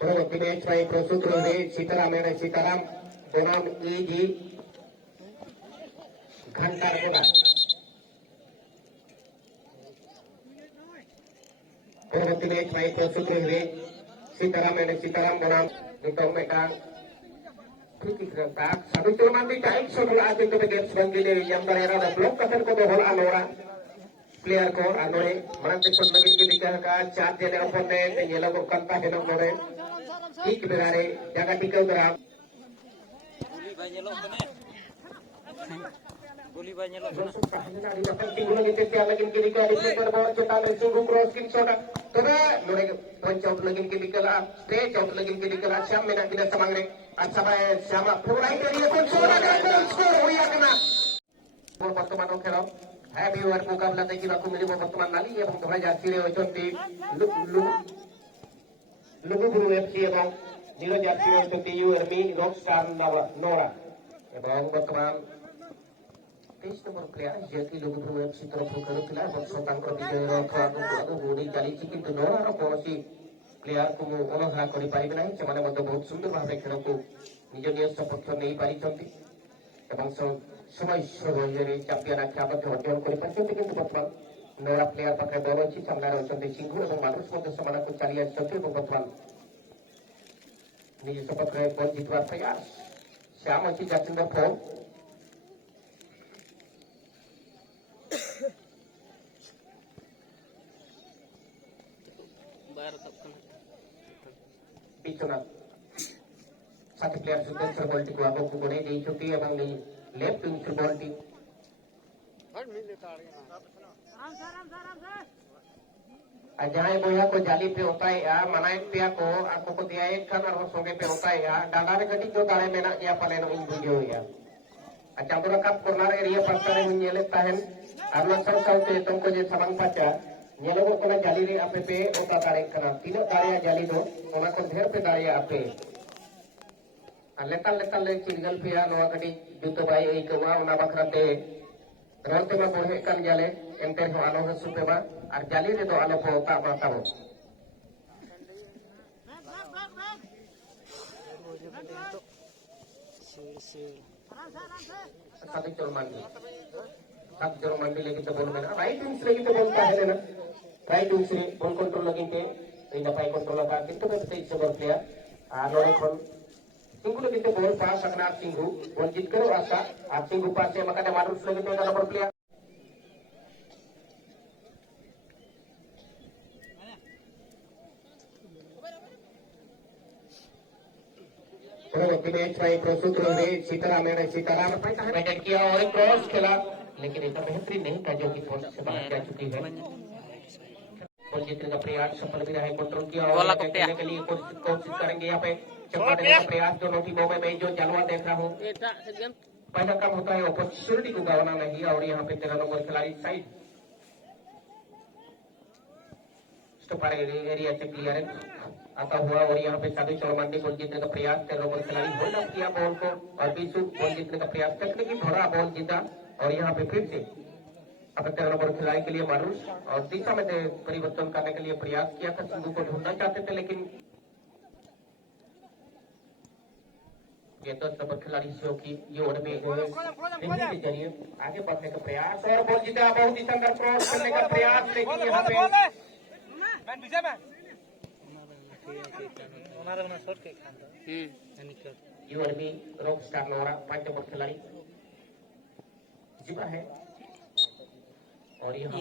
परवर्ती मैच में प्रस्तुत रहे सीताराम एवं सीताराम बनाम ईजी घंटारकोटा। परवर्ती मैच में प्रस्तुत रहे सीताराम एवं सीताराम बनाम नितों में का satu cuma nanti cair setelah itu kita games bangkit yang berada di blok kafir ko hol alora player ko anore menanti pun lagi kita ka chat jadi opponent yellow ko kanta henok nore ठीक बेरारे जगह tackle करा गोली बाज nyelok di dapat tinggal kita tiap lagi kita di sekitar bawah kita ada sungguh cross skin shot toda nore punch out lagi kita lah stretch out lagi kita lah siam mena kita samangre अच्छा भाई श्यामा पूरा के लिए कुछ score हो गया कना वो वर्तमान खेलो है व्यूअर मुकाबला देखिବାକୁ ମିଳିବ ବର୍ତ୍ତମାନ ନାଲି ଏବଂ ଧଳା ଜାର୍ସିରେ ଅଛନ୍ତି ଲୁଗୁବୁରୁ ଏଫସି ଏବଂ ନୀଳ ଜାର୍ସିରେ ଅଛନ୍ତି ୟୁଆରମି ରକଷ୍ଟାର ନୋରା ଏବଂ ବର୍ତ୍ତମାନ 23 ନମ୍ବର ପ୍ଲେୟାର ଯିଏକି ଲୁଗୁବୁରୁ ଏଫସି ତରଫରୁ ଖେଳୁଥିଲା ଏବଂ ତାଙ୍କର ବିଜୟର ଆଗକୁ ଗୋଡ଼ି ଚାଲିଛି କିନ୍ତୁ ନୋରାର କୌଣସି प्लेयर को अनहरा कर पारिबे नहीं से माने बहुत सुंदर भाव खेल को निज निज सपक्ष नहीं पारी समय समय चैंपियन आख्या अर्जन कर बर्तमान नया प्लेयर पाखे बल अच्छी सामने रही सिंधु और मानुष को चली बर्तमान निज सपक्ष बल जितवार प्रयास श्याम अच्छी जाचिंदर फोन साथी प्लेयर सुदेश बॉल टी को आगो को बढ़े दी छुट्टी एवं लेफ्ट विंग बॉल टी जहां बोया को जाली पे होता है या मनाइक पे को आपको को दिया एक खाना और सोगे पे होता है या डाला रे गटी जो दाड़े में ना या पले नो इन वीडियो या अच्छा तो कप कॉर्नर एरिया पर करे मुझे ताहन अरना सब साउते तुमको जे समंग पाचा ñelogo ko na jali re ape pe ota dare kana tino dare jali do ona ko dher pe dare ape letal letal le chirgal pe no agadi juto bai ei ko wa ona bakrate rante ma bohe kan jale ente ho alo ha supe ma ar jali re do alo ko ta ma ta ho satu jor mandi lagi to bol mena right wing lagi to bol ka है ना right wing से ball control लगिंते इन दफा control का किंतु में से इस over player नोरे खोल सिंगु लगिंते बॉल पास सकना सिंगु बॉल जीत करो आशा आप सिंगु पास से मकाने मारुस लगिंते नंबर प्लेयर परवर्ती मैच में प्रस्तुत रहे सीताराम बैठक किया और क्रॉस खेला लेकिन इतना बेहतरीन नहीं था जो कि पोस्ट से बाहर जा चुकी है बॉल जीतने का प्रयास सफल भी रहे कंट्रोल किया और खेलने के लिए कोशिश करेंगे यहाँ पे चप्पा देने का प्रयास दोनों टीमों में मैं जो जलवा देख रहा हूँ पहला काम होता है अपॉर्चुनिटी को गवाना नहीं और यहाँ पे 13 नंबर खिलाड़ी साइड स्टॉपर एरिया से क्लियर आता हुआ और यहाँ पे साधु चौरमांडी बॉल जीतने का प्रयास 13 नंबर खिलाड़ी होल्ड अप किया बॉल को और बीसू बॉल जीतने का प्रयास करने की थोड़ा बॉल जीता और यहाँ पे फिर से अब 13 नंबर खिलाड़ी के लिए मारूस और दिशा में परिवर्तन करने के लिए प्रयास किया था सिंधु को ढूंढना चाहते थे लेकिन ये 10 नंबर खिलाड़ी से की योड़ में के जरिए आगे बढ़ने का प्रयास और बॉल जीता बहुत ही शानदार क्रॉस करने का प्रयास लेकिन यहाँ पे योड़ में रॉक स्टार नोरा 5 नंबर खिलाड़ी जीवा है और यहाँ